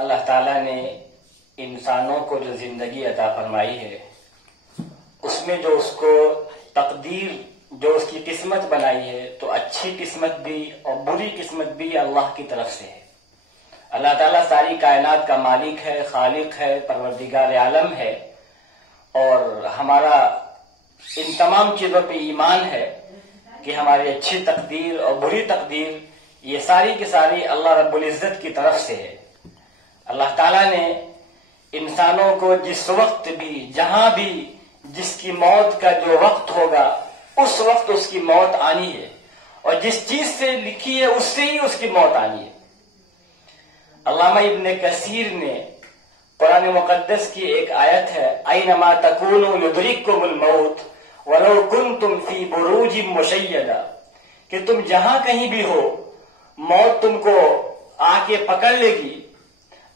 اللہ تعالیٰ نے انسانوں کو جو زندگی عطا فرمائی ہے اس میں جو اس کو تقدیر، جو اس کی قسمت بنائی ہے، تو اچھی قسمت بھی اور بری قسمت بھی اللہ کی طرف سے ہے۔ اللہ تعالیٰ ساری کائنات کا مالک ہے، خالق ہے، پروردگار عالم ہے، اور ہمارا ان تمام چیزوں پہ ایمان ہے کہ ہماری اچھی تقدیر اور بری تقدیر یہ ساری کی ساری اللہ رب العزت کی طرف سے ہے۔ اللہ تعالیٰ نے انسانوں کو جس وقت بھی، جہاں بھی جس کی موت کا جو وقت ہوگا اس وقت اس کی موت آنی ہے، اور جس چیز سے لکھی ہے اس سے ہی اس کی موت آنی ہے۔ علامہ ابن کثیر نے قرآن مقدس کی ایک آیت ہے، اینما تکونوا یدرککم الموت ولو کنتم فی بروج مشیدہ، کہ تم جہاں کہیں بھی ہو موت تم کو آ کے پکڑ لے گی،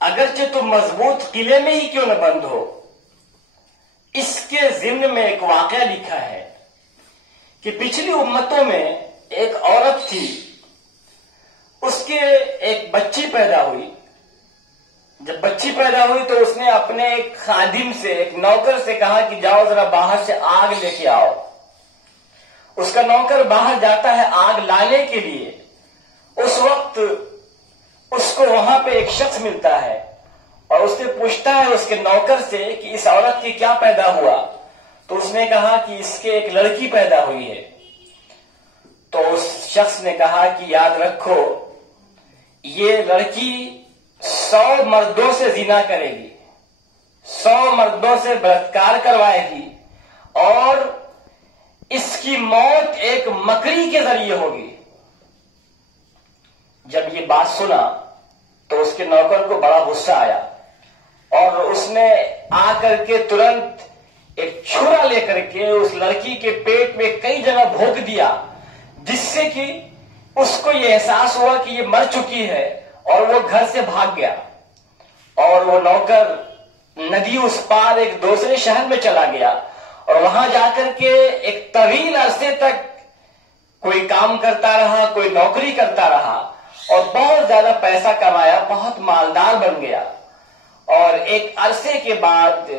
اگرچہ تم مضبوط قلعے میں ہی کیوں نہ بند ہو۔ اس کے ضمن میں ایک واقعہ لکھا ہے کہ پچھلی امتوں میں ایک عورت تھی، اس کے ایک بچی پیدا ہوئی۔ جب بچی پیدا ہوئی تو اس نے اپنے ایک خادم سے، ایک نوکر سے کہا کہ جاؤ ذرا باہر سے آگ لے کے آؤ۔ اس کا نوکر باہر جاتا ہے آگ لانے کے لیے۔ اس وقت اس کو وہاں پہ ایک شخص ملتا ہے اور اس سے پوچھتا ہے اس کے نوکر سے کہ اس عورت کی کیا پیدا ہوا؟ تو اس نے کہا کہ اس کے ایک لڑکی پیدا ہوئی ہے۔ تو اس شخص نے کہا کہ یاد رکھو، یہ لڑکی 100 مردوں سے زنا کرے گی، 100 مردوں سے بلاತ್کار کروائے گی، اور اس کی موت ایک مکڑی کے ذریعے ہوگی۔ جب یہ بات سنا تو اس کے نوکر کو بڑا غصہ آیا، اور اس نے آ کر کے ترنت ایک چھرا لے کر کے اس لڑکی کے پیٹ میں کئی جگہ بھونک دیا، جس سے کہ اس کو یہ احساس ہوا کہ یہ مر چکی ہے، اور وہ گھر سے بھاگ گیا۔ اور وہ نوکر ندی اس پار ایک دوسرے شہر میں چلا گیا، اور وہاں جا کر کے ایک طویل عرصے تک کوئی کام کرتا رہا، کوئی نوکری کرتا رہا، اور بہت زیادہ پیسہ کمایا، بہت مالدار بن گیا۔ اور ایک عرصے کے بعد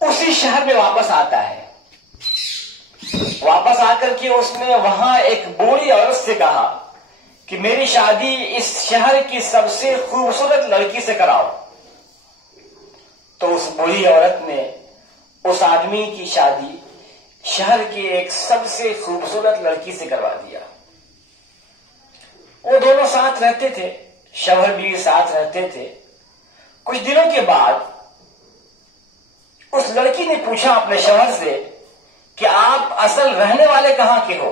اسی شہر میں واپس آتا ہے۔ واپس آ کر کے اس نے وہاں ایک بوڑھی عورت سے کہا کہ میری شادی اس شہر کی سب سے خوبصورت لڑکی سے کراؤ۔ تو اس بوڑھی عورت نے اس آدمی کی شادی شہر کی ایک سب سے خوبصورت لڑکی سے کروا دیا۔ وہ دونوں ساتھ رہتے تھے، شوہر بیوی ساتھ رہتے تھے۔ کچھ دنوں کے بعد اس لڑکی نے پوچھا اپنے شوہر سے کہ آپ اصل رہنے والے کہاں کے ہو؟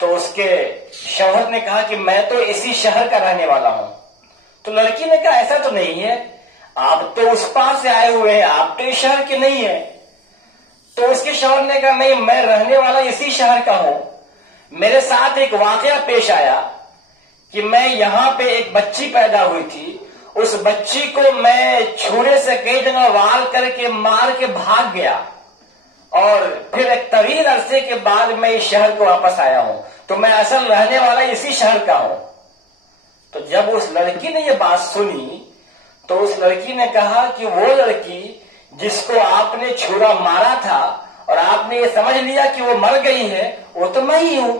تو اس کے شوہر نے کہا کہ میں تو اسی شہر کا رہنے والا ہوں۔ تو لڑکی نے کہا ایسا تو نہیں ہے، آپ تو اس پار سے آئے ہوئے ہیں، آپ تو اس شہر کے نہیں ہیں۔ تو اس کے شوہر نے کہا نہیں، میں رہنے والا اسی شہر کا ہوں۔ میرے ساتھ ایک واقعہ پیش آیا کہ میں یہاں پہ ایک بچی پیدا ہوئی تھی، اس بچی کو میں چھوڑے سے کئی جگہ وار کر کے مار کے بھاگ گیا، اور پھر ایک طویل عرصے کے بعد میں اس شہر کو واپس آیا ہوں، تو میں اصل رہنے والا اسی شہر کا ہوں۔ تو جب اس لڑکی نے یہ بات سنی تو اس لڑکی نے کہا کہ وہ لڑکی جس کو آپ نے چھرا مارا تھا اور آپ نے یہ سمجھ لیا کہ وہ مر گئی ہے، وہ تو میں ہی ہوں۔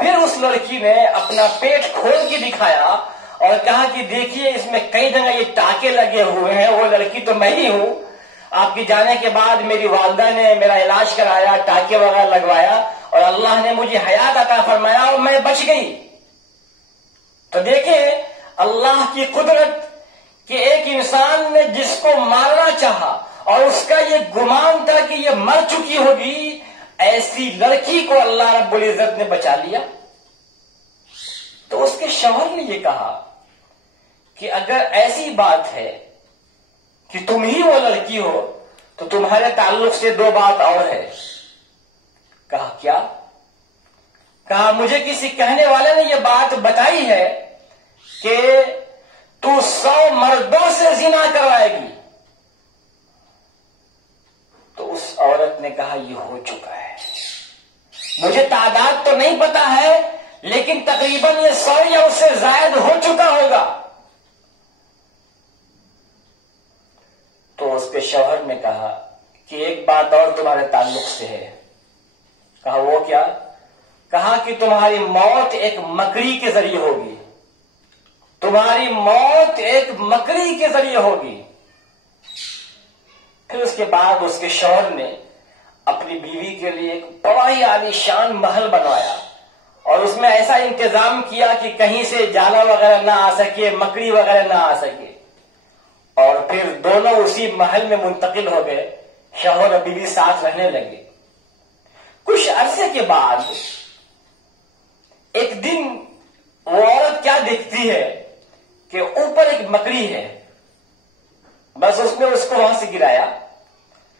پھر اس لڑکی نے اپنا پیٹ کھول کے دکھایا اور کہا کہ دیکھیے اس میں کئی جگہ یہ ٹانکے لگے ہوئے ہیں، وہ لڑکی تو میں ہی ہوں۔ آپ کی جانے کے بعد میری والدہ نے میرا علاج کرایا، ٹانکے وغیرہ لگوایا، اور اللہ نے مجھے حیات عطا فرمایا اور میں بچ گئی۔ تو دیکھیں اللہ کی قدرت کہ ایک انسان نے جس کو مارنا چاہا اور اس کا یہ گمان تھا کہ یہ مر چکی ہوگی، ایسی لڑکی کو اللہ رب العزت نے بچا لیا۔ تو اس کے شوہر نے یہ کہا کہ اگر ایسی بات ہے کہ تم ہی وہ لڑکی ہو تو تمہارے تعلق سے 2 بات اور ہے۔ کہا کیا؟ کہا مجھے کسی کہنے والے نے یہ بات بتائی ہے کہ تو 100 مردوں سے زنا کروائے گی۔ تو اس عورت نے کہا یہ ہو چکا ہے، مجھے تعداد تو نہیں پتا ہے لیکن تقریباً یہ 100 یا اس سے زائد ہو چکا ہوگا۔ تو اس کے شوہر نے کہا کہ ایک بات اور تمہارے تعلق سے ہے. کہا وہ کیا؟ کہا کہ تمہاری موت ایک مکڑی کے ذریعے ہوگی. تمہاری موت ایک مکڑی کے ذریعے ہوگی. پھر اس کے بعد اس کے شوہر نے اپنی بیوی کے لیے ایک بڑا ہی عالی شان محل بنوایا اور اس میں ایسا انتظام کیا کہ کہیں سے جالا وغیرہ نہ آ سکے، مکڑی وغیرہ نہ آ سکے. اور پھر دونوں اسی محل میں منتقل ہو گئے. شوہر اور بیوی ساتھ رہنے لگے. کچھ عرصے کے بعد ایک دن وہ عورت کیا دیکھتی ہے کہ اوپر ایک مکڑی ہے. بس اس نے اس کو وہاں سے گرایا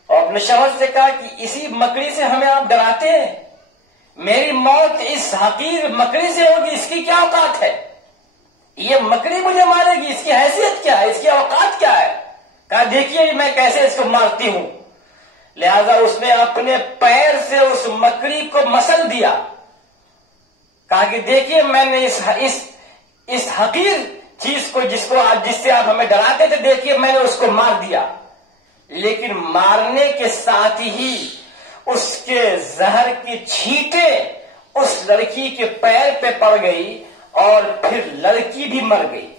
اور اپنے شوہر سے کہا کہ اسی مکڑی سے ہمیں آپ ڈراتے ہیں، میری موت اس حقیر مکڑی سے ہوگی، اس کی کیا اوقات ہے؟ یہ مکڑی مجھے مارے گی، اس کی حیثیت کیا ہے، اس کی اوقات کیا ہے؟ کہا دیکھیے میں کیسے اس کو مارتی ہوں. لہذا اس نے اپنے پیر سے اس مکڑی کو مسل دیا. کہا کہ دیکھیے میں نے اس حقیر چیز کو جس سے آپ ہمیں ڈراتے تھے، دیکھیے میں نے اس کو مار دیا. لیکن مارنے کے ساتھ ہی اس کے زہر کی چھینٹیں اس لڑکی کے پیر پہ پڑ گئی اور پھر لڑکی بھی مر گئی.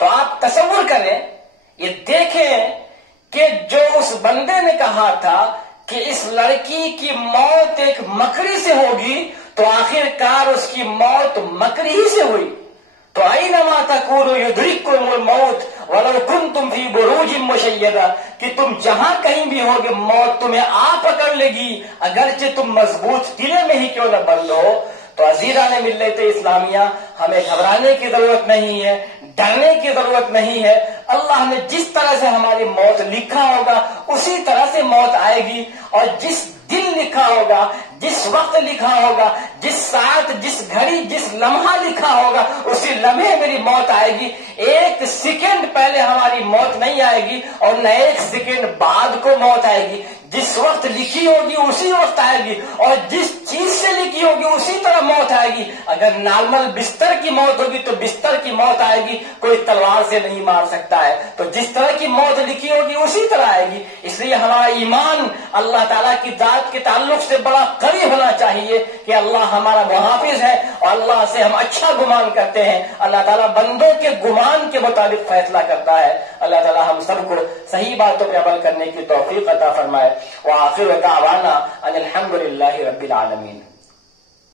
تو آپ تصور کریں، یہ دیکھیں کہ جو اس بندے نے کہا تھا کہ اس لڑکی کی موت ایک مکڑی سے ہوگی، تو آخر کار اس کی موت مکڑی ہی سے ہوئی. تو اینما تکونوا یدرککم الموت ولو کنتم فی بروج مشیدہ، کہ تم جہاں کہیں بھی ہوگے موت تمہیں آ پکڑ لے گی، اگرچہ تم مضبوط قلعے میں ہی کیوں نہ بند ہو. تو عزیزان ملت اسلامیہ، ہمیں گھبرانے کی ضرورت نہیں ہے، ڈرنے کی ضرورت نہیں ہے. اللہ نے جس طرح سے ہماری موت لکھا ہوگا اسی طرح سے موت آئے گی، اور جس دن لکھا ہوگا، جس وقت لکھا ہوگا، جس ساعت، جس گھڑی، جس لمحہ لکھا ہوگا اسی لمحے میری موت آئے گی. ایک سیکنڈ پہلے ہماری موت نہیں آئے گی اور نہ ایک سیکنڈ بعد کو موت آئے گی. جس وقت لکھی ہوگی اسی وقت آئے گی، اور جس چیز سے لکھی ہوگی اسی طرح موت آئے گی. اگر نارمل بستر کی موت ہوگی تو بستر کی موت آئے گی، کوئی تلوار سے نہیں مار سکتا ہے. تو جس طرح کی موت لکھی ہوگی اسی طرح آئے گی. اس لیے ہمارا ایمان اللہ تعالیٰ کی ذات کے تعلق سے بڑا قوی ہونا چاہیے کہ اللہ ہمارا محافظ ہے اور اللہ سے ہم اچھا گمان کرتے ہیں. اللہ تعالیٰ بندوں کے گمان کے مطابق فیصلہ کرتا ہے. اللہ تعالیٰ ہم سب کو صحیح باتوں پہ عمل کرنے کی توفیق عطا فرمائے. وآخر دعوانا ان الحمد للہ رب العالمین.